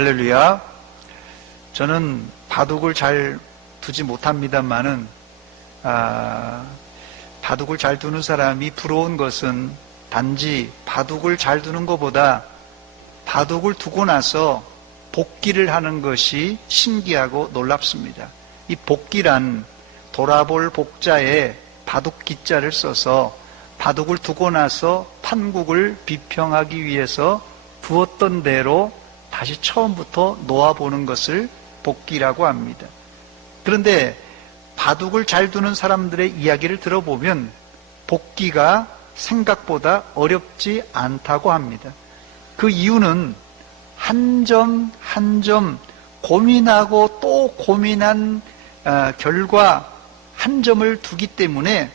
할렐루야. 저는 바둑을 잘 두지 못합니다만은 바둑을 잘 두는 사람이 부러운 것은 단지 바둑을 잘 두는 것보다 바둑을 두고 나서 복기를 하는 것이 신기하고 놀랍습니다. 이 복기란 돌아볼 복자에 바둑 기자를 써서 바둑을 두고 나서 판국을 비평하기 위해서 두었던 대로 다시 처음부터 놓아보는 것을 복기라고 합니다. 그런데 바둑을 잘 두는 사람들의 이야기를 들어보면 복기가 생각보다 어렵지 않다고 합니다. 그 이유는 한 점 한 점 고민하고 또 고민한 결과 한 점을 두기 때문에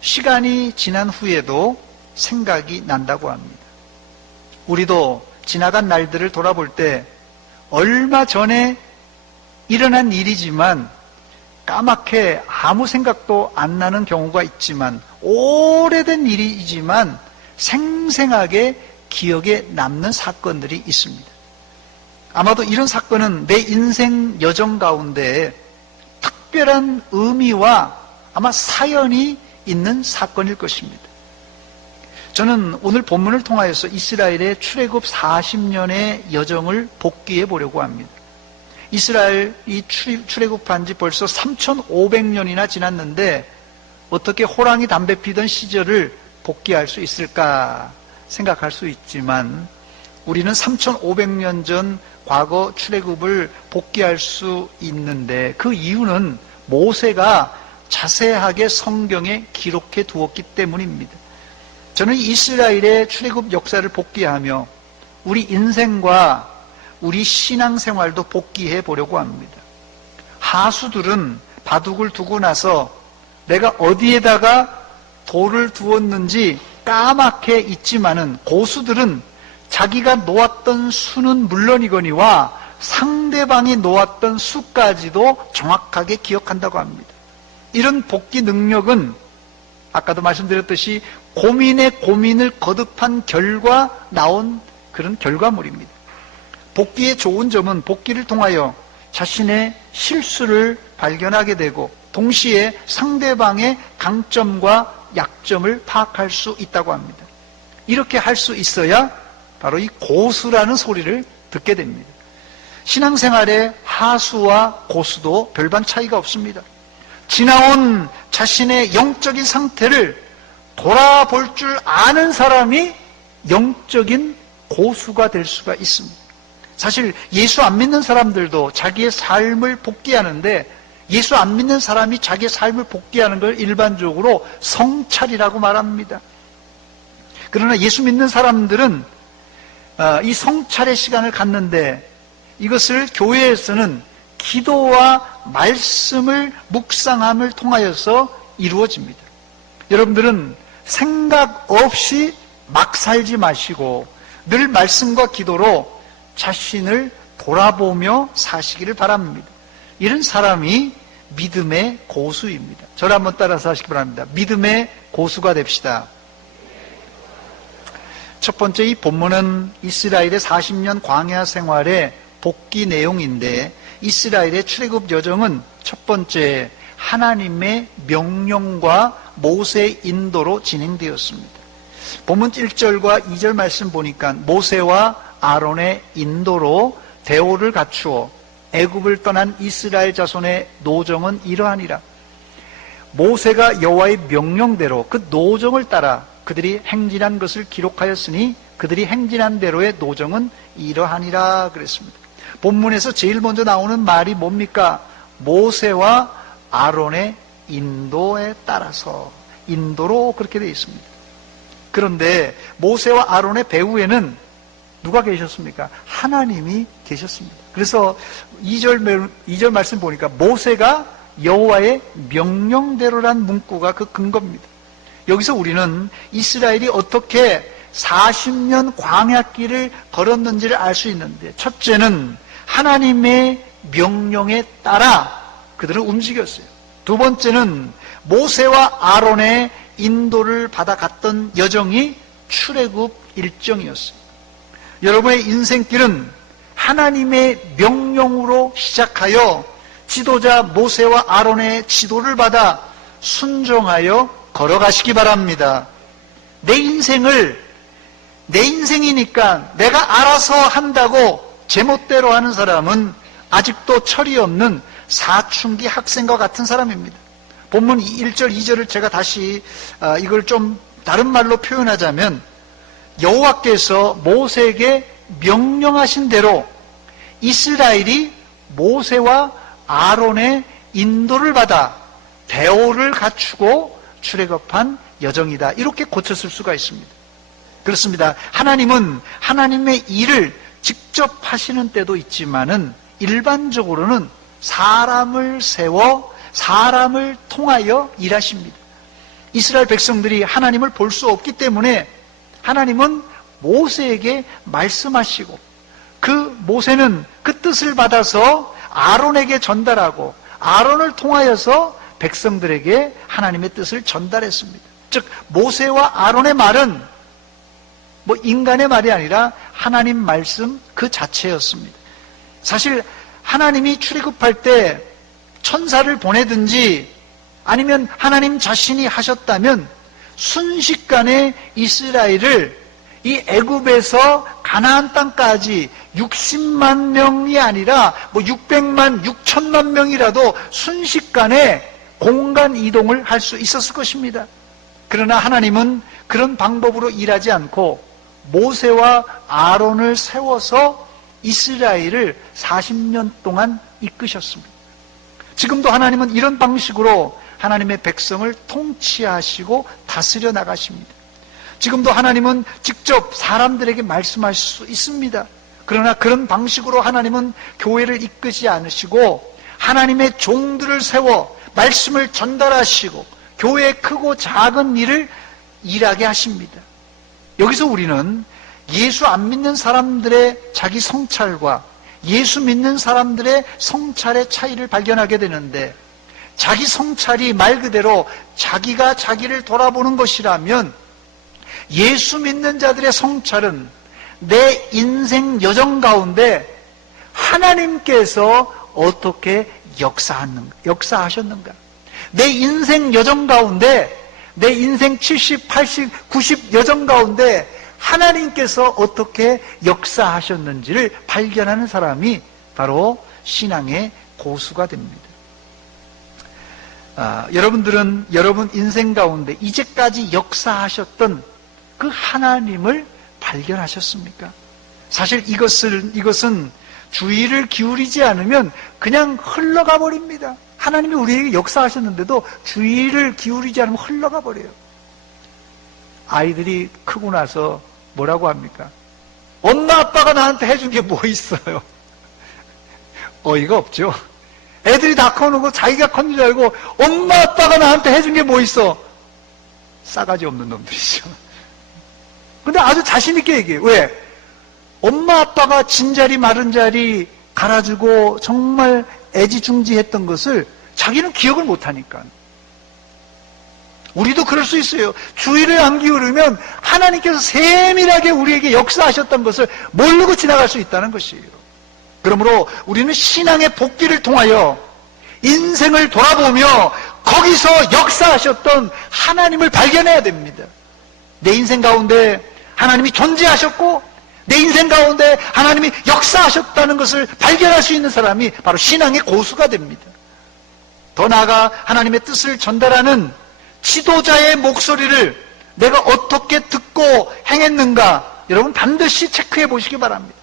시간이 지난 후에도 생각이 난다고 합니다. 우리도 지나간 날들을 돌아볼 때 얼마 전에 일어난 일이지만 까맣게 아무 생각도 안 나는 경우가 있지만 오래된 일이지만 생생하게 기억에 남는 사건들이 있습니다. 아마도 이런 사건은 내 인생 여정 가운데 특별한 의미와 아마 사연이 있는 사건일 것입니다. 저는 오늘 본문을 통하여서 이스라엘의 출애굽 40년의 여정을 복기해 보려고 합니다. 이스라엘이 출애굽한 지 벌써 3,500년이나 지났는데 어떻게 호랑이 담배 피던 시절을 복기할 수 있을까 생각할 수 있지만 우리는 3,500년 전 과거 출애굽을 복기할 수 있는데 그 이유는 모세가 자세하게 성경에 기록해 두었기 때문입니다. 저는 이스라엘의 출애굽 역사를 복기하며 우리 인생과 우리 신앙생활도 복기해 보려고 합니다. 하수들은 바둑을 두고 나서 내가 어디에다가 돌을 두었는지 까맣게 있지만은 고수들은 자기가 놓았던 수는 물론이거니와 상대방이 놓았던 수까지도 정확하게 기억한다고 합니다. 이런 복기 능력은 아까도 말씀드렸듯이 고민에 고민을 거듭한 결과 나온 그런 결과물입니다. 복기의 좋은 점은 복기를 통하여 자신의 실수를 발견하게 되고 동시에 상대방의 강점과 약점을 파악할 수 있다고 합니다. 이렇게 할 수 있어야 바로 이 고수라는 소리를 듣게 됩니다. 신앙생활의 하수와 고수도 별반 차이가 없습니다. 지나온 자신의 영적인 상태를 돌아볼 줄 아는 사람이 영적인 고수가 될 수가 있습니다. 사실 예수 안 믿는 사람들도 자기의 삶을 복기하는데 예수 안 믿는 사람이 자기의 삶을 복기하는 걸 일반적으로 성찰이라고 말합니다. 그러나 예수 믿는 사람들은 이 성찰의 시간을 갖는데 이것을 교회에서는 기도와 말씀을 묵상함을 통하여서 이루어집니다. 여러분들은 생각 없이 막 살지 마시고 늘 말씀과 기도로 자신을 돌아보며 사시기를 바랍니다. 이런 사람이 믿음의 고수입니다. 저를 한번 따라서 하시기 바랍니다. 믿음의 고수가 됩시다. 첫 번째 이 본문은 이스라엘의 40년 광야 생활의 복기 내용인데 이스라엘의 출애굽 여정은 첫 번째 하나님의 명령과 모세의 인도로 진행되었습니다. 본문 1절과 2절 말씀 보니까 모세와 아론의 인도로 대오를 갖추어 애굽을 떠난 이스라엘 자손의 노정은 이러하니라. 모세가 여호와의 명령대로 그 노정을 따라 그들이 행진한 것을 기록하였으니 그들이 행진한 대로의 노정은 이러하니라 그랬습니다. 본문에서 제일 먼저 나오는 말이 뭡니까? 모세와 아론의 인도에 따라서 인도로 그렇게 되어 있습니다. 그런데 모세와 아론의 배후에는 누가 계셨습니까? 하나님이 계셨습니다. 그래서 2절 말씀 보니까 모세가 여호와의 명령대로란 문구가 그 근거입니다. 여기서 우리는 이스라엘이 어떻게 40년 광야길을 걸었는지를 알 수 있는데 첫째는 하나님의 명령에 따라 그들은 움직였어요. 두 번째는 모세와 아론의 인도를 받아갔던 여정이 출애굽 일정이었어요. 여러분의 인생길은 하나님의 명령으로 시작하여 지도자 모세와 아론의 지도를 받아 순종하여 걸어가시기 바랍니다. 내 인생이니까 내가 알아서 한다고 제멋대로 하는 사람은 아직도 철이 없는 사춘기 학생과 같은 사람입니다. 본문 1절, 2절을 제가 다시 이걸 좀 다른 말로 표현하자면, 여호와께서 모세에게 명령하신 대로 이스라엘이 모세와 아론의 인도를 받아 대오를 갖추고 출애굽한 여정이다. 이렇게 고쳤을 수가 있습니다. 그렇습니다. 하나님은 하나님의 일을 직접 하시는 때도 있지만은 일반적으로는 사람을 세워 사람을 통하여 일하십니다. 이스라엘 백성들이 하나님을 볼 수 없기 때문에 하나님은 모세에게 말씀하시고, 그 모세는 그 뜻을 받아서 아론에게 전달하고, 아론을 통하여서 백성들에게 하나님의 뜻을 전달했습니다. 즉 모세와 아론의 말은 인간의 말이 아니라 하나님 말씀 그 자체였습니다. 사실 하나님이 출애굽할 때 천사를 보내든지 아니면 하나님 자신이 하셨다면 순식간에 이스라엘을 이 애굽에서 가나안 땅까지 60만 명이 아니라 600만, 6천만 명이라도 순식간에 공간 이동을 할 수 있었을 것입니다. 그러나 하나님은 그런 방법으로 일하지 않고 모세와 아론을 세워서 이스라엘을 40년 동안 이끄셨습니다. 지금도 하나님은 이런 방식으로 하나님의 백성을 통치하시고 다스려 나가십니다. 지금도 하나님은 직접 사람들에게 말씀할 수 있습니다. 그러나 그런 방식으로 하나님은 교회를 이끄지 않으시고 하나님의 종들을 세워 말씀을 전달하시고 교회의 크고 작은 일을 일하게 하십니다. 여기서 우리는 예수 안 믿는 사람들의 자기 성찰과 예수 믿는 사람들의 성찰의 차이를 발견하게 되는데, 자기 성찰이 말 그대로 자기가 자기를 돌아보는 것이라면 예수 믿는 자들의 성찰은 내 인생 여정 가운데 하나님께서 어떻게 역사하셨는가, 내 인생 여정 가운데, 내 인생 70, 80, 90 여정 가운데 하나님께서 어떻게 역사하셨는지를 발견하는 사람이 바로 신앙의 고수가 됩니다. 여러분들은 여러분 인생 가운데 이제까지 역사하셨던 그 하나님을 발견하셨습니까? 사실 이것은 주의를 기울이지 않으면 그냥 흘러가 버립니다. 하나님이 우리에게 역사하셨는데도 주의를 기울이지 않으면 흘러가 버려요. 아이들이 크고 나서 뭐라고 합니까? 엄마 아빠가 나한테 해준 게 뭐 있어요? 어이가 없죠. 애들이 다 커놓고 자기가 컸는 줄 알고 엄마 아빠가 나한테 해준 게 뭐 있어? 싸가지 없는 놈들이죠. 근데 아주 자신 있게 얘기해요. 왜? 엄마 아빠가 진자리 마른 자리 갈아주고 정말 애지중지했던 것을 자기는 기억을 못하니까. 우리도 그럴 수 있어요. 주의를 안 기울이면 하나님께서 세밀하게 우리에게 역사하셨던 것을 모르고 지나갈 수 있다는 것이에요. 그러므로 우리는 신앙의 복기를 통하여 인생을 돌아보며 거기서 역사하셨던 하나님을 발견해야 됩니다. 내 인생 가운데 하나님이 존재하셨고 내 인생 가운데 하나님이 역사하셨다는 것을 발견할 수 있는 사람이 바로 신앙의 고수가 됩니다. 더 나아가 하나님의 뜻을 전달하는 지도자의 목소리를 내가 어떻게 듣고 행했는가, 여러분 반드시 체크해 보시기 바랍니다.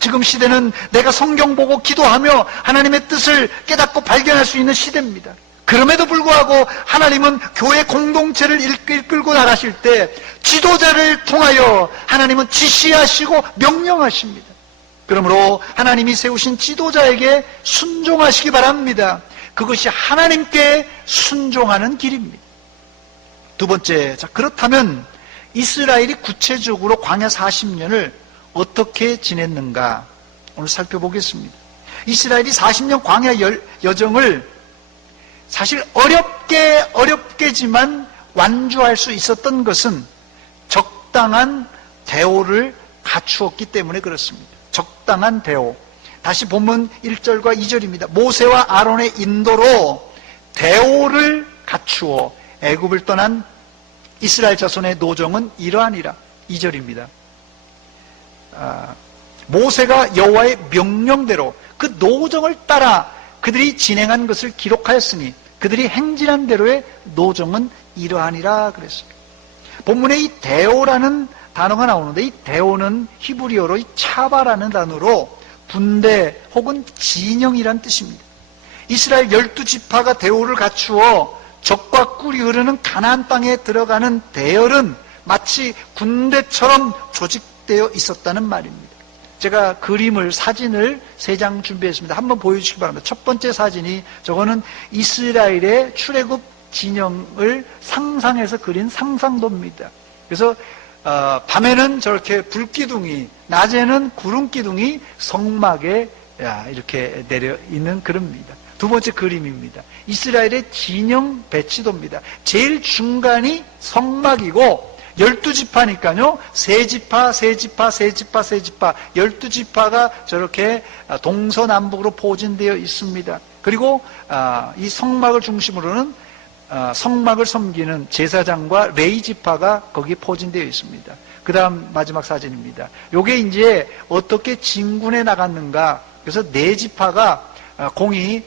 지금 시대는 내가 성경 보고 기도하며 하나님의 뜻을 깨닫고 발견할 수 있는 시대입니다. 그럼에도 불구하고 하나님은 교회 공동체를 이끌고 나가실 때 지도자를 통하여 하나님은 지시하시고 명령하십니다. 그러므로 하나님이 세우신 지도자에게 순종하시기 바랍니다. 그것이 하나님께 순종하는 길입니다. 두 번째, 그렇다면 이스라엘이 구체적으로 광야 40년을 어떻게 지냈는가 오늘 살펴보겠습니다. 이스라엘이 40년 광야 여정을 사실 어렵게지만 완주할 수 있었던 것은 적당한 대오를 갖추었기 때문에 그렇습니다. 합당한 대오. 다시 본문 1절과 2절입니다. 모세와 아론의 인도로 대오를 갖추어 애굽을 떠난 이스라엘 자손의 노정은 이러하니라. 2절입니다. 모세가 여호와의 명령대로 그 노정을 따라 그들이 진행한 것을 기록하였으니 그들이 행진한 대로의 노정은 이러하니라 그랬어요. 본문에 이 대오라는 단어가 나오는데, 이 대오는 히브리어로 이 차바라는 단어로 분대 혹은 진영이란 뜻입니다. 이스라엘 12지파가 대오를 갖추어 적과 꿀이 흐르는 가나안 땅에 들어가는 대열은 마치 군대처럼 조직되어 있었다는 말입니다. 제가 그림을, 사진을 3장 준비했습니다. 한번 보여주시기 바랍니다. 첫 번째 사진이, 저거는 이스라엘의 출애굽 진영을 상상해서 그린 상상도입니다. 그래서 밤에는 저렇게 불기둥이, 낮에는 구름기둥이 성막에 이렇게 내려 있는 그림입니다. 두 번째 그림입니다. 이스라엘의 진영 배치도입니다. 제일 중간이 성막이고 12지파니까요. 세지파, 세지파, 세지파, 세지파 12지파가 저렇게 동서남북으로 포진되어 있습니다. 그리고 이 성막을 중심으로는 성막을 섬기는 제사장과 레위지파가 거기에 포진되어 있습니다. 그 다음 마지막 사진입니다. 요게 이제 어떻게 진군에 나갔는가. 그래서 4지파가 공이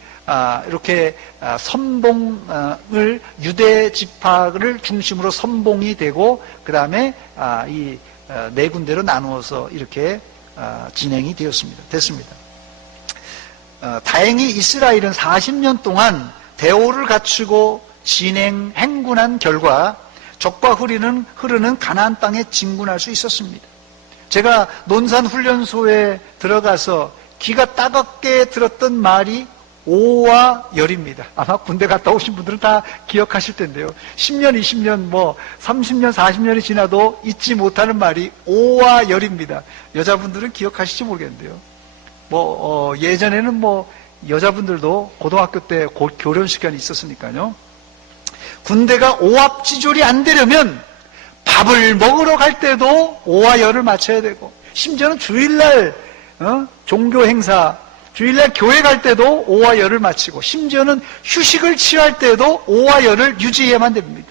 이렇게 선봉을 유대 지파를 중심으로 선봉이 되고 그 다음에 이 4군데로 나누어서 이렇게 진행이 됐습니다. 다행히 이스라엘은 40년 동안 대오를 갖추고 행군한 결과 적과 흐르는 가나안 땅에 진군할 수 있었습니다. 제가 논산훈련소에 들어가서 귀가 따갑게 들었던 말이 오와 열입니다. 아마 군대 갔다 오신 분들은 다 기억하실 텐데요. 10년, 20년, 30년, 40년이 지나도 잊지 못하는 말이 오와 열입니다. 여자분들은 기억하실지 모르겠는데요. 예전에는 여자분들도 고등학교 때 교련 시간이 있었으니까요. 군대가 오합지졸이 안 되려면 밥을 먹으러 갈 때도 오와 열을 맞춰야 되고, 심지어는 주일날 종교 행사, 주일날 교회 갈 때도 오와 열을 마치고, 심지어는 휴식을 취할 때도 오와 열을 유지해야만 됩니다.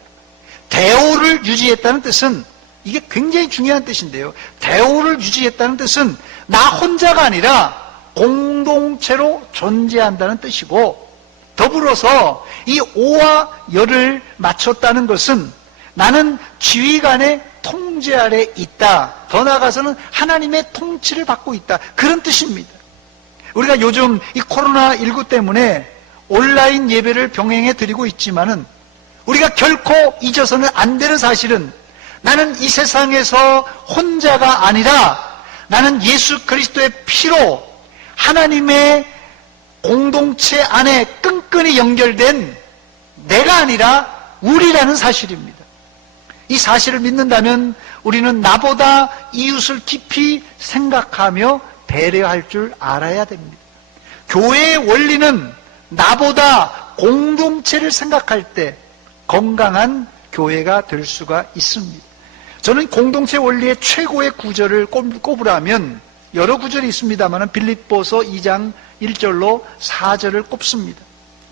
대오를 유지했다는 뜻은, 이게 굉장히 중요한 뜻인데요. 대오를 유지했다는 뜻은 나 혼자가 아니라 공동체로 존재한다는 뜻이고, 더불어서 이 오와 열을 맞췄다는 것은 나는 지휘관의 통제 아래 있다. 더 나아가서는 하나님의 통치를 받고 있다. 그런 뜻입니다. 우리가 요즘 이 코로나19 때문에 온라인 예배를 병행해 드리고 있지만은 우리가 결코 잊어서는 안 되는 사실은 나는 이 세상에서 혼자가 아니라 나는 예수 그리스도의 피로 하나님의 공동체 안에 끈끈이 연결된 내가 아니라 우리라는 사실입니다. 이 사실을 믿는다면 우리는 나보다 이웃을 깊이 생각하며 배려할 줄 알아야 됩니다. 교회의 원리는 나보다 공동체를 생각할 때 건강한 교회가 될 수가 있습니다. 저는 공동체 원리의 최고의 구절을 꼽으라면 여러 구절이 있습니다만 빌립보서 2장 1절로 4절을 꼽습니다.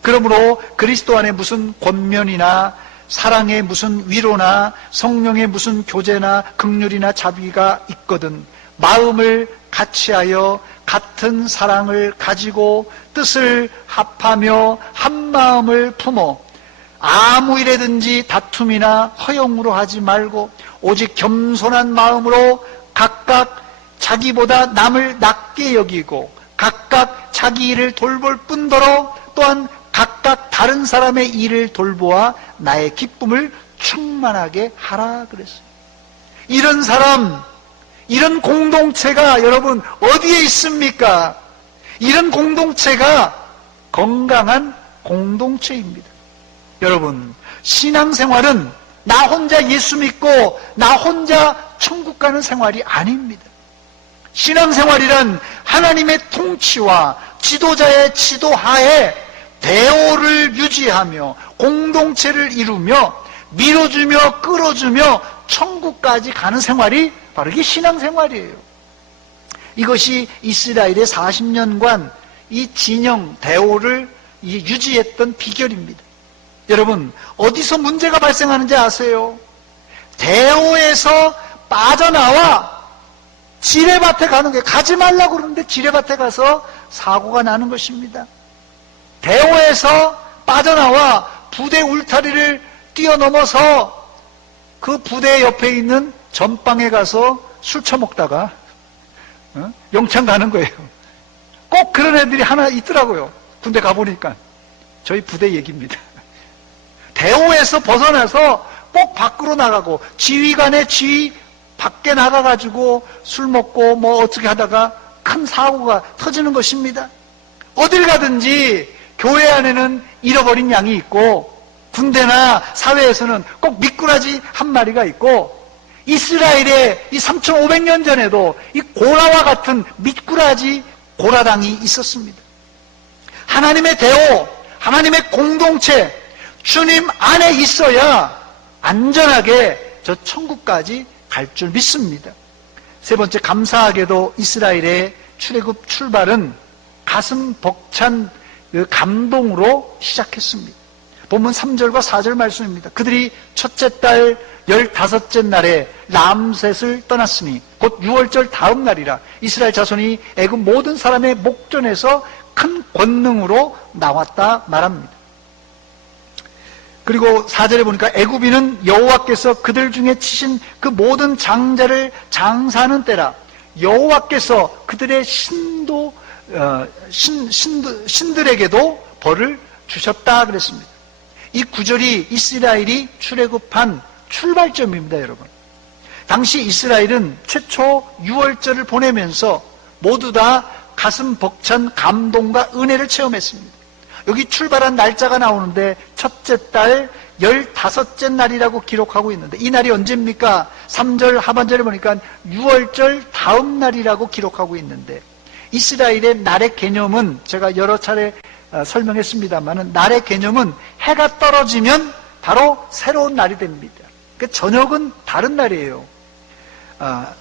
그러므로 그리스도 안에 무슨 권면이나 사랑의 무슨 위로나 성령의 무슨 교제나 긍휼이나 자비가 있거든 마음을 같이하여 같은 사랑을 가지고 뜻을 합하며 한 마음을 품어 아무 일에든지 다툼이나 허용으로 하지 말고 오직 겸손한 마음으로 각각 자기보다 남을 낮게 여기고 각각 자기 일을 돌볼 뿐더러 또한 각각 다른 사람의 일을 돌보아 나의 기쁨을 충만하게 하라 그랬어요. 이런 사람, 이런 공동체가 여러분 어디에 있습니까? 이런 공동체가 건강한 공동체입니다. 여러분, 신앙생활은 나 혼자 예수 믿고 나 혼자 천국 가는 생활이 아닙니다. 신앙생활이란 하나님의 통치와 지도자의 지도하에 대오를 유지하며 공동체를 이루며 밀어주며 끌어주며 천국까지 가는 생활이 바로 이게 신앙생활이에요. 이것이 이스라엘의 40년간 이 진영, 대오를 유지했던 비결입니다. 여러분, 어디서 문제가 발생하는지 아세요? 대오에서 빠져나와 지레밭에 가는 거예요. 가지 말라고 그러는데 지레밭에 가서 사고가 나는 것입니다. 대오에서 빠져나와 부대 울타리를 뛰어넘어서 그 부대 옆에 있는 전방에 가서 술 처먹다가 영창 가는 거예요. 꼭 그런 애들이 하나 있더라고요. 군대 가보니까. 저희 부대 얘기입니다. 대오에서 벗어나서 꼭 밖으로 나가고 지휘관의 지휘 밖에 나가가지고 술 먹고 뭐 어떻게 하다가 큰 사고가 터지는 것입니다. 어딜 가든지 교회 안에는 잃어버린 양이 있고 군대나 사회에서는 꼭 미꾸라지 한 마리가 있고 이스라엘에 이 3,500년 전에도 이 고라와 같은 미꾸라지 고라당이 있었습니다. 하나님의 대오, 하나님의 공동체, 주님 안에 있어야 안전하게 저 천국까지 갈 줄 믿습니다. 세 번째, 감사하게도 이스라엘의 출애굽 출발은 가슴 벅찬 감동으로 시작했습니다. 본문 3절과 4절 말씀입니다. 그들이 첫째 달 15째 날에 람셋을 떠났으니 곧 6월절 다음 날이라 이스라엘 자손이 애굽 모든 사람의 목전에서 큰 권능으로 나왔다 말합니다. 그리고 4절에 보니까 애굽인은 여호와께서 그들 중에 치신 그 모든 장자를 장사하는 때라 여호와께서 그들의 신들에게도 벌을 주셨다 그랬습니다. 이 구절이 이스라엘이 출애굽한 출발점입니다, 여러분. 당시 이스라엘은 최초 6월절을 보내면서 모두 다 가슴 벅찬 감동과 은혜를 체험했습니다. 여기 출발한 날짜가 나오는데 첫째 달 15째 날이라고 기록하고 있는데 이 날이 언제입니까? 3절 하반절에 보니까 6월절 다음 날이라고 기록하고 있는데 이스라엘의 날의 개념은 제가 여러 차례 설명했습니다만 날의 개념은 해가 떨어지면 바로 새로운 날이 됩니다. 그 저녁은 다른 날이에요.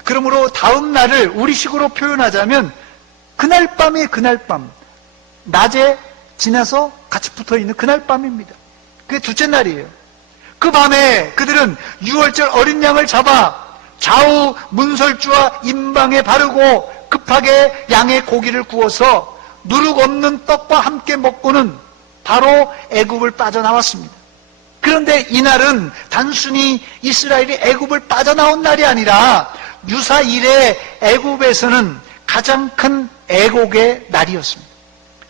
그러므로 다음 날을 우리식으로 표현하자면 그날 밤이 그날 밤, 낮에 지나서 같이 붙어있는 그날 밤입니다. 그게 둘째 날이에요. 그 밤에 그들은 6월절 어린 양을 잡아 좌우 문설주와 임방에 바르고 급하게 양의 고기를 구워서 누룩 없는 떡과 함께 먹고는 바로 애굽을 빠져나왔습니다. 그런데 이날은 단순히 이스라엘이 애굽을 빠져나온 날이 아니라 유사 이래 애굽에서는 가장 큰 애곡의 날이었습니다.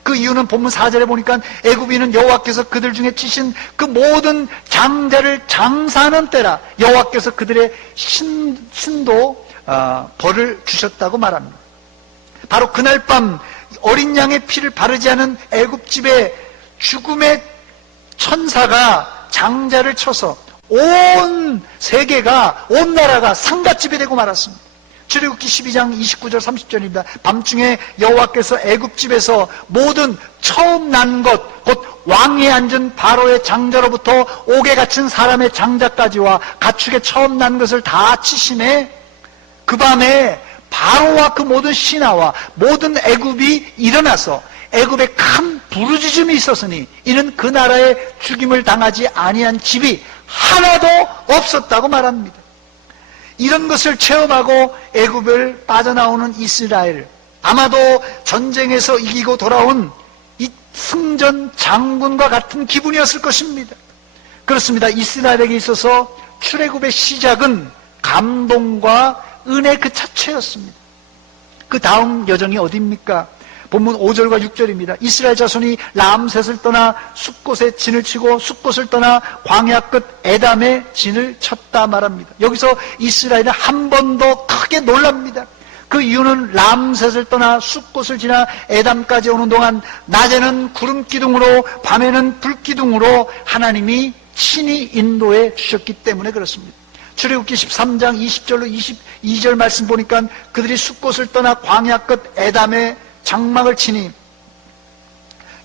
그 이유는 본문 4절에 보니까 애굽인은 여호와께서 그들 중에 치신 그 모든 장자를 장사하는 때라 여호와께서 그들의 신도 벌을 주셨다고 말합니다. 바로 그날 밤 어린 양의 피를 바르지 않은 애굽집에 죽음의 천사가 장자를 쳐서 온 세계가, 온 나라가 상갓집이 되고 말았습니다. 출애굽기 12장 29절 30절입니다. 밤중에 여호와께서 애굽집에서 모든 처음 난 것, 곧 왕위에 앉은 바로의 장자로부터 옥에 갇힌 사람의 장자까지와 가축의 처음 난 것을 다 치심에 그 밤에 바로와 그 모든 신하와 모든 애굽이 일어나서 애굽에 큰 부르짖음이 있었으니 이는 그 나라에 죽임을 당하지 아니한 집이 하나도 없었다고 말합니다. 이런 것을 체험하고 애굽을 빠져나오는 이스라엘, 아마도 전쟁에서 이기고 돌아온 이 승전 장군과 같은 기분이었을 것입니다. 그렇습니다. 이스라엘에게 있어서 출애굽의 시작은 감동과 은혜 그 자체였습니다. 그 다음 여정이 어디입니까? 본문 5절과 6절입니다. 이스라엘 자손이 람셋을 떠나 숫곳에 진을 치고 숫곳을 떠나 광야 끝 에담에 진을 쳤다 말합니다. 여기서 이스라엘은 한 번 더 크게 놀랍니다. 그 이유는 람셋을 떠나 숫곳을 지나 에담까지 오는 동안 낮에는 구름 기둥으로 밤에는 불 기둥으로 하나님이 친히 인도해 주셨기 때문에 그렇습니다. 출애굽기 13장 20절로 22절 말씀 보니까 그들이 숫곳을 떠나 광야 끝 에담에 장막을 치니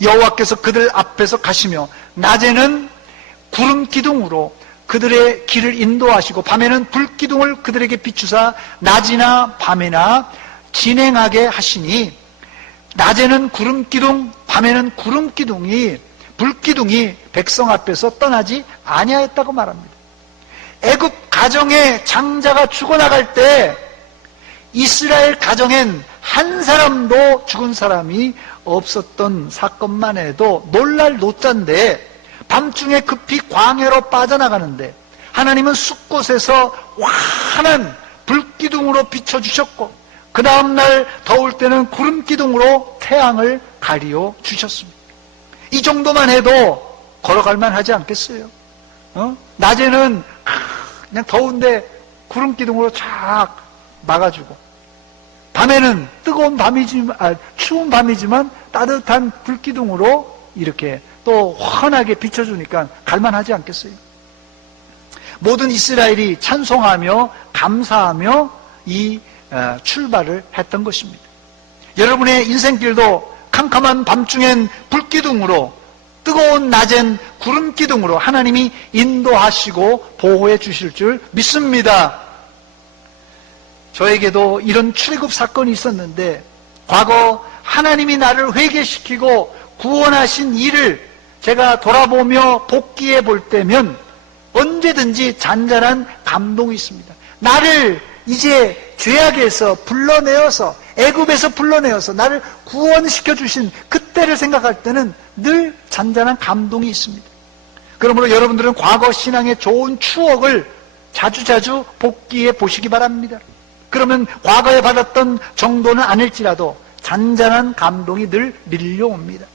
여호와께서 그들 앞에서 가시며 낮에는 구름 기둥으로 그들의 길을 인도하시고 밤에는 불 기둥을 그들에게 비추사 낮이나 밤이나 진행하게 하시니 낮에는 구름기둥, 밤에는 구름기둥이, 불기둥이 백성 앞에서 떠나지 아니하였다고 말합니다. 애굽 가정의 장자가 죽어나갈 때 이스라엘 가정엔 한 사람도 죽은 사람이 없었던 사건만 해도 놀랄 노자인데, 밤중에 급히 광야로 빠져나가는데 하나님은 숲곳에서 환한 불기둥으로 비춰주셨고, 그 다음날 더울 때는 구름기둥으로 태양을 가리워 주셨습니다. 이 정도만 해도 걸어갈만 하지 않겠어요? 낮에는 그냥 더운데 구름기둥으로 쫙 막아주고, 밤에는 뜨거운 밤이지만, 추운 밤이지만 따뜻한 불기둥으로 이렇게 또 환하게 비춰주니까 갈만하지 않겠어요? 모든 이스라엘이 찬송하며 감사하며 이 출발을 했던 것입니다. 여러분의 인생길도 캄캄한 밤중엔 불기둥으로, 뜨거운 낮엔 구름기둥으로 하나님이 인도하시고 보호해 주실 줄 믿습니다. 저에게도 이런 출애굽 사건이 있었는데, 과거 하나님이 나를 회개시키고 구원하신 일을 제가 돌아보며 복기해 볼 때면 언제든지 잔잔한 감동이 있습니다. 나를 이제 죄악에서 불러내어서, 애굽에서 불러내어서 나를 구원시켜 주신 그때를 생각할 때는 늘 잔잔한 감동이 있습니다. 그러므로 여러분들은 과거 신앙의 좋은 추억을 자주자주 복기해 보시기 바랍니다. 그러면 과거에 받았던 정도는 아닐지라도 잔잔한 감동이 늘 밀려옵니다.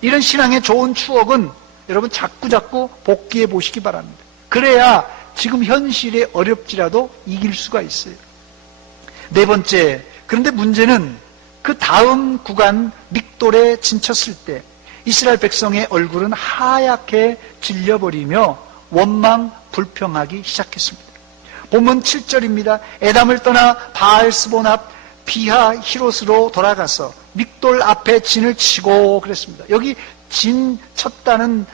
이런 신앙의 좋은 추억은 여러분 자꾸자꾸 복기해 보시기 바랍니다. 그래야 지금 현실에 어렵지라도 이길 수가 있어요. 네 번째, 그런데 문제는 그 다음 구간 믹돌에 진쳤을 때 이스라엘 백성의 얼굴은 하얗게 질려버리며 원망 불평하기 시작했습니다. 본문 7절입니다. 에담을 떠나 바알스본 앞 비하 히롯으로 돌아가서 믹돌 앞에 진을 치고 그랬습니다. 여기 진 쳤다는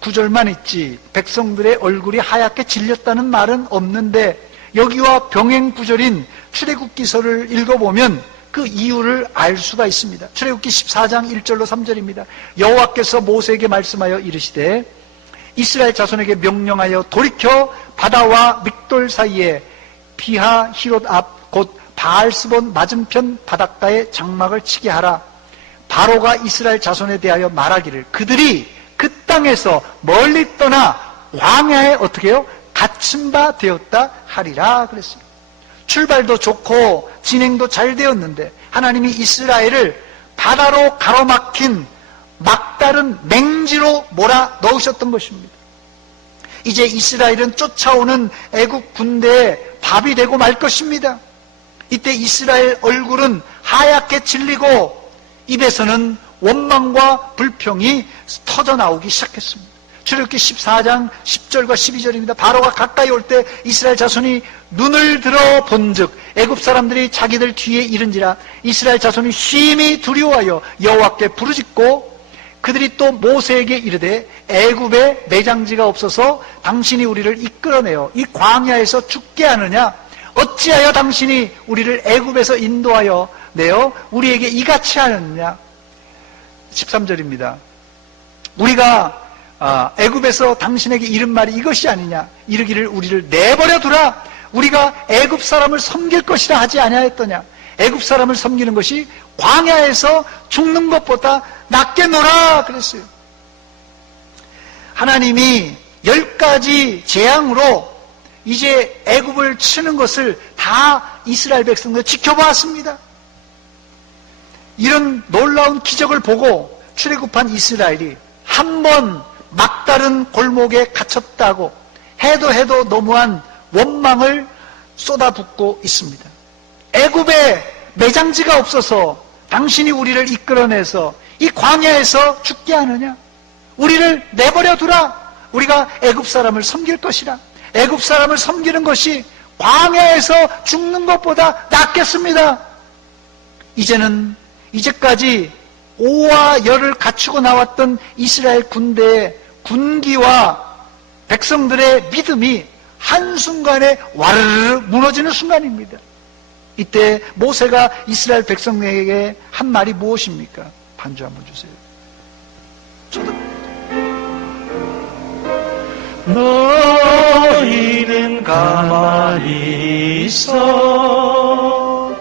구절만 있지 백성들의 얼굴이 하얗게 질렸다는 말은 없는데, 여기와 병행 구절인 출애굽기서를 읽어보면 그 이유를 알 수가 있습니다. 출애굽기 14장 1절로 3절입니다. 여호와께서 모세에게 말씀하여 이르시되 이스라엘 자손에게 명령하여 돌이켜 바다와 믹돌 사이에 비하 히롯 앞 곧 바알스본 맞은편 바닷가에 장막을 치게 하라. 바로가 이스라엘 자손에 대하여 말하기를 그들이 그 땅에서 멀리 떠나 광야에 어떻게 해요? 갇힌 바 되었다 하리라 그랬어요. 출발도 좋고 진행도 잘 되었는데 하나님이 이스라엘을 바다로 가로막힌 막다른 맹지로 몰아 넣으셨던 것입니다. 이제 이스라엘은 쫓아오는 애국 군대의 밥이 되고 말 것입니다. 이때 이스라엘 얼굴은 하얗게 질리고 입에서는 원망과 불평이 터져나오기 시작했습니다. 출애굽기 14장 10절과 12절입니다. 바로가 가까이 올 때 이스라엘 자손이 눈을 들어 본즉 애굽 사람들이 자기들 뒤에 이른지라 이스라엘 자손이 심히 두려워하여 여호와께 부르짖고 그들이 또 모세에게 이르되 애굽에 매장지가 없어서 당신이 우리를 이끌어내어 이 광야에서 죽게 하느냐? 어찌하여 당신이 우리를 애굽에서 인도하여 내어 우리에게 이같이 하느냐? 13절입니다. 우리가 애굽에서 당신에게 이른 말이 이것이 아니냐? 이르기를 우리를 내버려 두라. 우리가 애굽 사람을 섬길 것이라 하지 아니하였더냐? 애굽 사람을 섬기는 것이 광야에서 죽는 것보다 낫겠노라 그랬어요. 하나님이 10가지 재앙으로 이제 애굽을 치는 것을 다 이스라엘 백성들 지켜보았습니다. 이런 놀라운 기적을 보고 출애굽한 이스라엘이 한 번 막다른 골목에 갇혔다고 해도 너무한 원망을 쏟아붓고 있습니다. 애굽에 매장지가 없어서 당신이 우리를 이끌어내서 이 광야에서 죽게 하느냐? 우리를 내버려 두라. 우리가 애굽 사람을 섬길 것이라. 애굽 사람을 섬기는 것이 광야에서 죽는 것보다 낫겠습니다. 이제는 이제까지 오와 열을 갖추고 나왔던 이스라엘 군대의 군기와 백성들의 믿음이 한순간에 와르르 무너지는 순간입니다. 이때 모세가 이스라엘 백성에게 한 말이 무엇입니까? 반주 한번 주세요. 저도 너희는 가만히 있어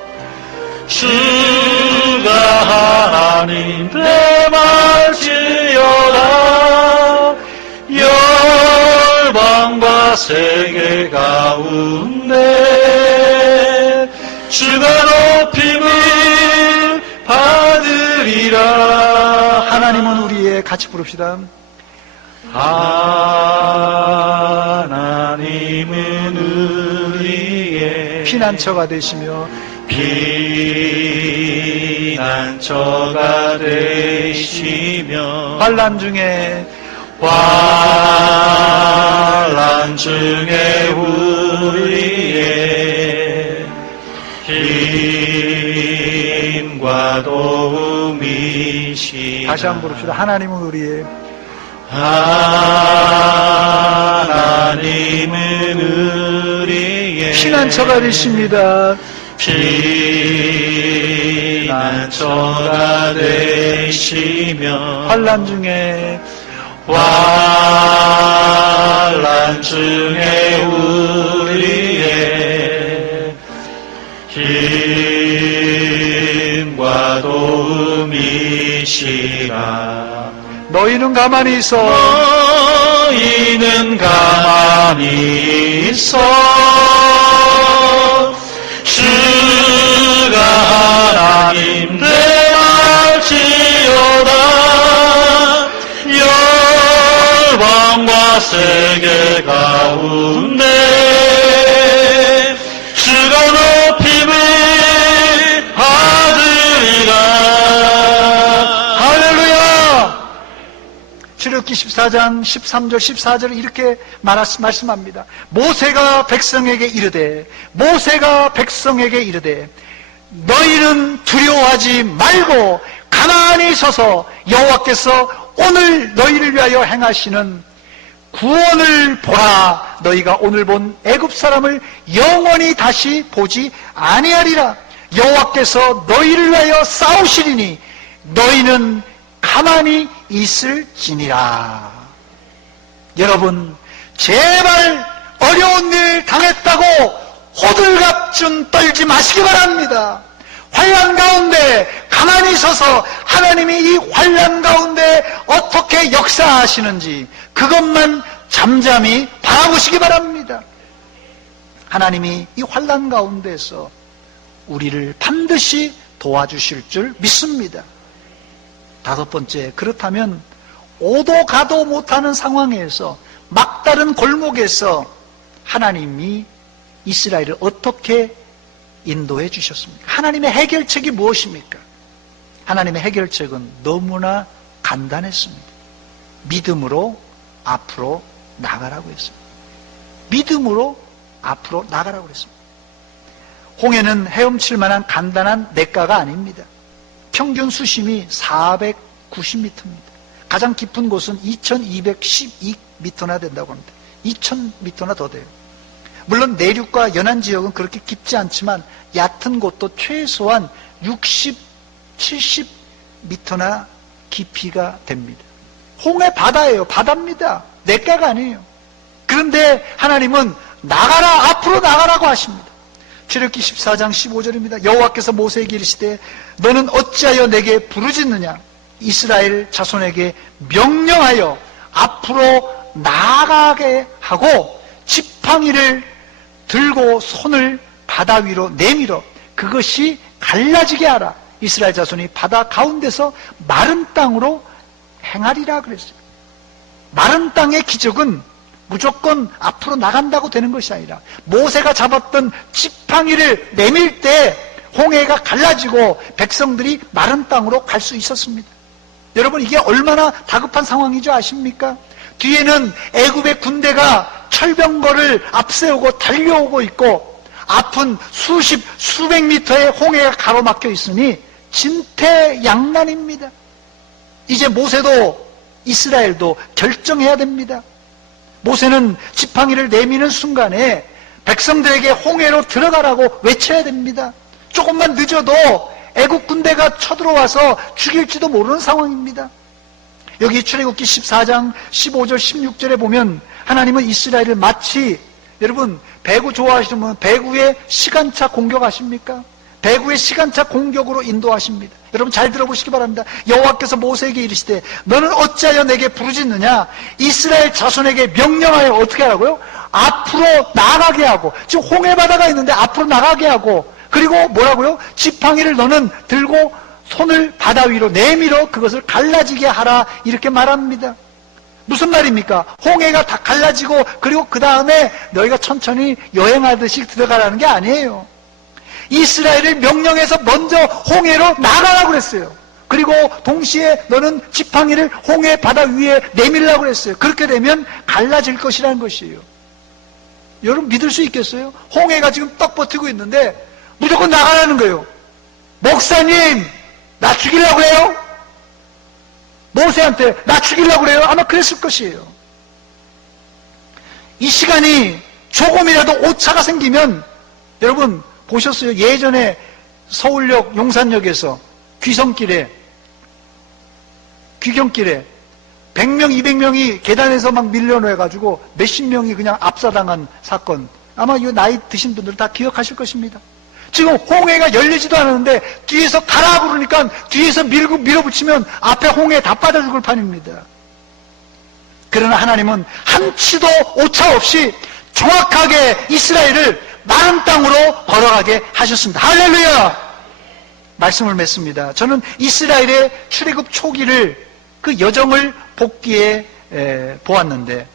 주가 하나님 되말지어다 열방과 세계 가운데 주가 높임을 받으리라. 하나님은 우리의 같이 부릅시다. 하나님은 우리의 피난처가 되시며 피난처가 되시며 환난 중에 우리의 힘과 도움이시라. 다시 한번 부릅시다. 하나님은 우리의 하나님은 우리의 피난처가 되십니다. 피난처가 되시며 환난 중에 우리의 힘과 도움이시라. 너희는 가만히 있어 너희는 가만히 있어 주가 하나님 되말지어다 열방과 세계 가운데 주가 높임을 받으리라. 할렐루야. 출애굽기 14장 13절 14절을 이렇게 말씀합니다. 모세가 백성에게 이르되 너희는 두려워하지 말고 가만히 서서 여호와께서 오늘 너희를 위하여 행하시는 구원을 보라. 너희가 오늘 본 애굽 사람을 영원히 다시 보지 아니하리라. 여호와께서 너희를 위하여 싸우시리니 너희는 가만히 있을지니라. 여러분, 제발 어려운 일 당했다고 호들갑 떨지 마시기 바랍니다. 환난 가운데 가만히 서서 하나님이 이 환난 가운데 어떻게 역사하시는지 그것만 잠잠히 바라보시기 바랍니다. 하나님이 이 환난 가운데서 우리를 반드시 도와주실 줄 믿습니다. 다섯 번째, 그렇다면 오도 가도 못하는 상황에서 막다른 골목에서 하나님이 이스라엘을 어떻게 인도해 주셨습니까? 하나님의 해결책이 무엇입니까? 하나님의 해결책은 너무나 간단했습니다. 믿음으로 앞으로 나가라고 했습니다. 믿음으로 앞으로 나가라고 했습니다. 홍해는 헤엄칠 만한 간단한 냇가가 아닙니다. 평균 수심이 490m입니다. 가장 깊은 곳은 2212m나 된다고 합니다. 2000m나 더 돼요. 물론 내륙과 연안 지역은 그렇게 깊지 않지만 얕은 곳도 최소한 60, 70m나 깊이가 됩니다. 홍해 바다예요. 바다입니다. 냇가가 아니에요. 그런데 하나님은 나가라, 앞으로 나가라고 하십니다. 출애굽기 14장 15절입니다. 여호와께서 모세에게 이르시되 너는 어찌하여 내게 부르짖느냐? 이스라엘 자손에게 명령하여 앞으로 나아가게 하고 지팡이를 들고 손을 바다 위로 내밀어 그것이 갈라지게 하라. 이스라엘 자손이 바다 가운데서 마른 땅으로 행하리라 그랬어요. 마른 땅의 기적은 무조건 앞으로 나간다고 되는 것이 아니라 모세가 잡았던 지팡이를 내밀 때 홍해가 갈라지고 백성들이 마른 땅으로 갈 수 있었습니다. 여러분, 이게 얼마나 다급한 상황이죠 아십니까? 뒤에는 애굽의 군대가 철병거를 앞세우고 달려오고 있고 앞은 수백 미터의 홍해가 가로막혀 있으니 진퇴양난입니다. 이제 모세도 이스라엘도 결정해야 됩니다. 모세는 지팡이를 내미는 순간에 백성들에게 홍해로 들어가라고 외쳐야 됩니다. 조금만 늦어도 애국 군대가 쳐들어와서 죽일지도 모르는 상황입니다. 여기 출애굽기 14장 15절 16절에 보면 하나님은 이스라엘을 마치, 여러분 배구 좋아하시는 분은 배구의 시간차 공격하십니까? 배구의 시간차 공격으로 인도하십니다. 여러분 잘 들어보시기 바랍니다. 여호와께서 모세에게 이르시되 너는 어찌하여 내게 부르짖느냐? 이스라엘 자손에게 명령하여 어떻게 하라고요? 앞으로 나가게 하고, 지금 홍해바다가 있는데 앞으로 나가게 하고, 그리고 뭐라고요? 지팡이를 너는 들고 손을 바다 위로 내밀어 그것을 갈라지게 하라, 이렇게 말합니다. 무슨 말입니까? 홍해가 다 갈라지고 그리고 그 다음에 너희가 천천히 여행하듯이 들어가라는 게 아니에요. 이스라엘을 명령해서 먼저 홍해로 나가라고 그랬어요. 그리고 동시에 너는 지팡이를 홍해 바다 위에 내밀라고 그랬어요. 그렇게 되면 갈라질 것이라는 것이에요. 여러분 믿을 수 있겠어요? 홍해가 지금 떡 버티고 있는데 무조건 나가라는 거예요. 목사님 나 죽이려고 해요? 모세한테 나 죽이려고 그래요? 아마 그랬을 것이에요. 이 시간이 조금이라도 오차가 생기면, 여러분 보셨어요? 예전에 서울역 용산역에서 귀경길에 100명 200명이 계단에서 막 밀려내가지고 몇십 명이 그냥 압사당한 사건, 아마 이 나이 드신 분들 다 기억하실 것입니다. 지금 홍해가 열리지도 않았는데 뒤에서 가라 그러니까 뒤에서 밀어붙이면 앞에 홍해 다 빠져 죽을 판입니다. 그러나 하나님은 한치도 오차 없이 정확하게 이스라엘을 마른 땅으로 걸어가게 하셨습니다. 할렐루야! 말씀을 맺습니다. 저는 이스라엘의 출애굽 초기를, 그 여정을 복기에 보았는데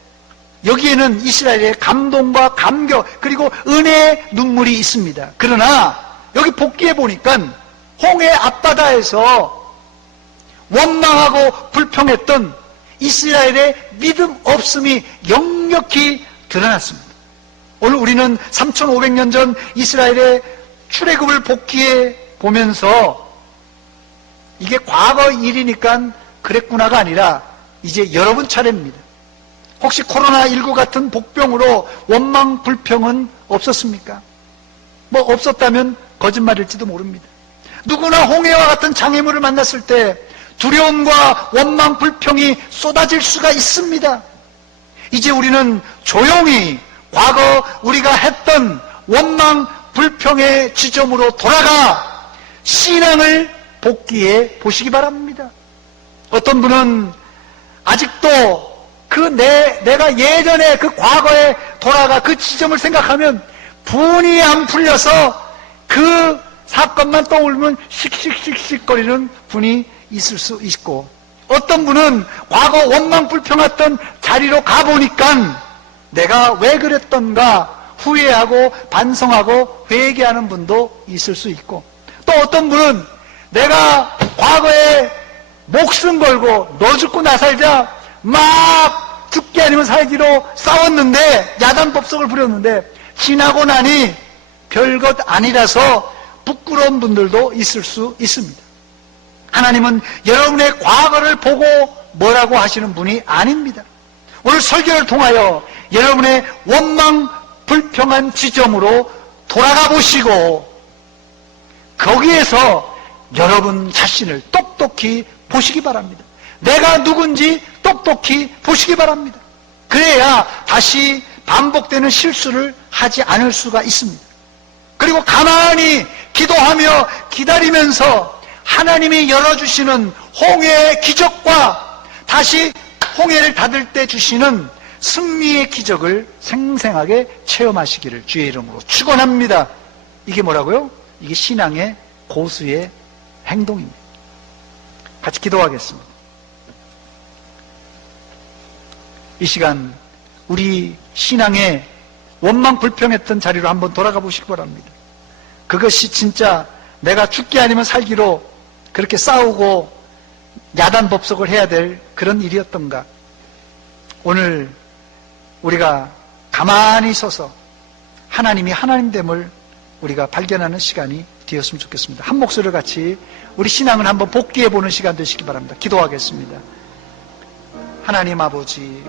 여기에는 이스라엘의 감동과 감격 그리고 은혜의 눈물이 있습니다. 그러나 여기 복기에 보니까 홍해 앞바다에서 원망하고 불평했던 이스라엘의 믿음 없음이 역력히 드러났습니다. 오늘 우리는 3500년 전 이스라엘의 출애굽을 복기에 보면서 이게 과거 일이니까 그랬구나가 아니라 이제 여러분 차례입니다. 혹시 코로나19 같은 복병으로 원망 불평은 없었습니까? 뭐 없었다면 거짓말일지도 모릅니다. 누구나 홍해와 같은 장애물을 만났을 때 두려움과 원망 불평이 쏟아질 수가 있습니다. 이제 우리는 조용히 과거 우리가 했던 원망 불평의 지점으로 돌아가 신앙을 복기해 보시기 바랍니다. 어떤 분은 아직도 내가 예전에 그 과거에 돌아가 그 지점을 생각하면 분이 안 풀려서 그 사건만 떠올리면 씩씩씩씩거리는 분이 있을 수 있고, 어떤 분은 과거 원망 불평했던 자리로 가보니까 내가 왜 그랬던가 후회하고 반성하고 회개하는 분도 있을 수 있고, 또 어떤 분은 내가 과거에 목숨 걸고 너 죽고 나 살자 막 죽기 아니면 살기로 싸웠는데 야단법석을 부렸는데 지나고 나니 별것 아니라서 부끄러운 분들도 있을 수 있습니다. 하나님은 여러분의 과거를 보고 뭐라고 하시는 분이 아닙니다. 오늘 설교를 통하여 여러분의 원망 불평한 지점으로 돌아가 보시고 거기에서 여러분 자신을 똑똑히 보시기 바랍니다. 내가 누군지 똑똑히 보시기 바랍니다. 그래야 다시 반복되는 실수를 하지 않을 수가 있습니다. 그리고 가만히 기도하며 기다리면서 하나님이 열어주시는 홍해의 기적과 다시 홍해를 닫을 때 주시는 승리의 기적을 생생하게 체험하시기를 주의 이름으로 축원합니다. 이게 뭐라고요? 이게 신앙의 고수의 행동입니다. 같이 기도하겠습니다. 이 시간 우리 신앙의 원망 불평했던 자리로 한번 돌아가 보시기 바랍니다. 그것이 진짜 내가 죽기 아니면 살기로 그렇게 싸우고 야단법석을 해야 될 그런 일이었던가? 오늘 우리가 가만히 서서 하나님이 하나님됨을 우리가 발견하는 시간이 되었으면 좋겠습니다. 한 목소리를 같이 우리 신앙을 한번 복귀해 보는 시간 되시기 바랍니다. 기도하겠습니다. 하나님 아버지,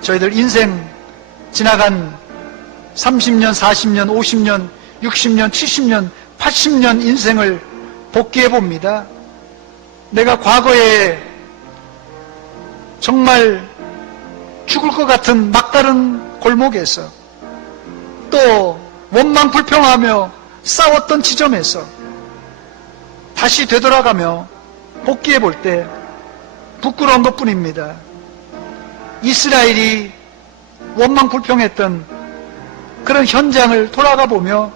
저희들 인생 지나간 30년, 40년, 50년, 60년, 70년, 80년 인생을 복귀해 봅니다. 내가 과거에 정말 죽을 것 같은 막다른 골목에서 또 원망 불평하며 싸웠던 지점에서 다시 되돌아가며 복귀해 볼 때 부끄러운 것 뿐입니다. 이스라엘이 원망 불평했던 그런 현장을 돌아가 보며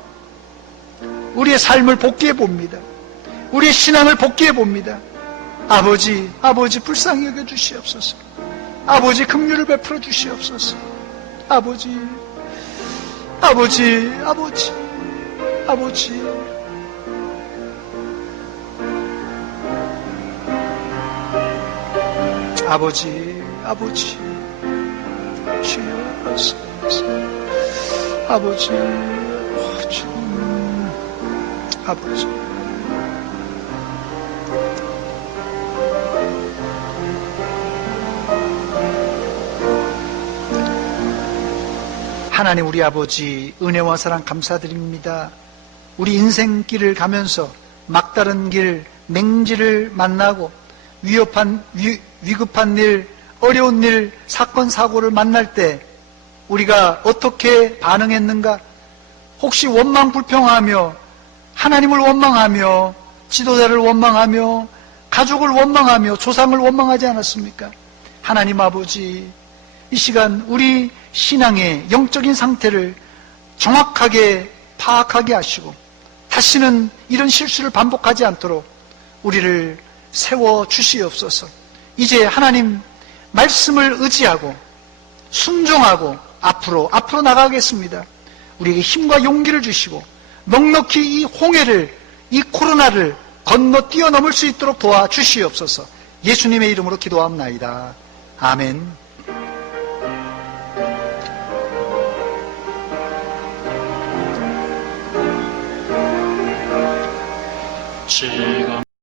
우리의 삶을 복귀해 봅니다. 우리의 신앙을 복귀해 봅니다. 아버지, 아버지 불쌍히 여겨 주시옵소서. 아버지 긍휼을 베풀어 주시옵소서. 아버지, 아버지, 아버지, 아버지. 아버지, 아버지, 주여, 아버지, 아버지. 하나님 우리 아버지 은혜와 사랑 감사드립니다. 우리 인생길을 가면서 막다른 길, 맹지를 만나고 위급한 일, 어려운 일, 사건, 사고를 만날 때 우리가 어떻게 반응했는가? 혹시 원망 불평하며 하나님을 원망하며 지도자를 원망하며 가족을 원망하며 조상을 원망하지 않았습니까? 하나님 아버지, 이 시간 우리 신앙의 영적인 상태를 정확하게 파악하게 하시고 다시는 이런 실수를 반복하지 않도록 우리를 세워 주시옵소서. 이제 하나님 말씀을 의지하고 순종하고 앞으로 나가겠습니다. 우리에게 힘과 용기를 주시고 넉넉히 이 홍해를, 이 코로나를 건너 뛰어넘을 수 있도록 도와주시옵소서. 예수님의 이름으로 기도합나이다. 아멘. 지금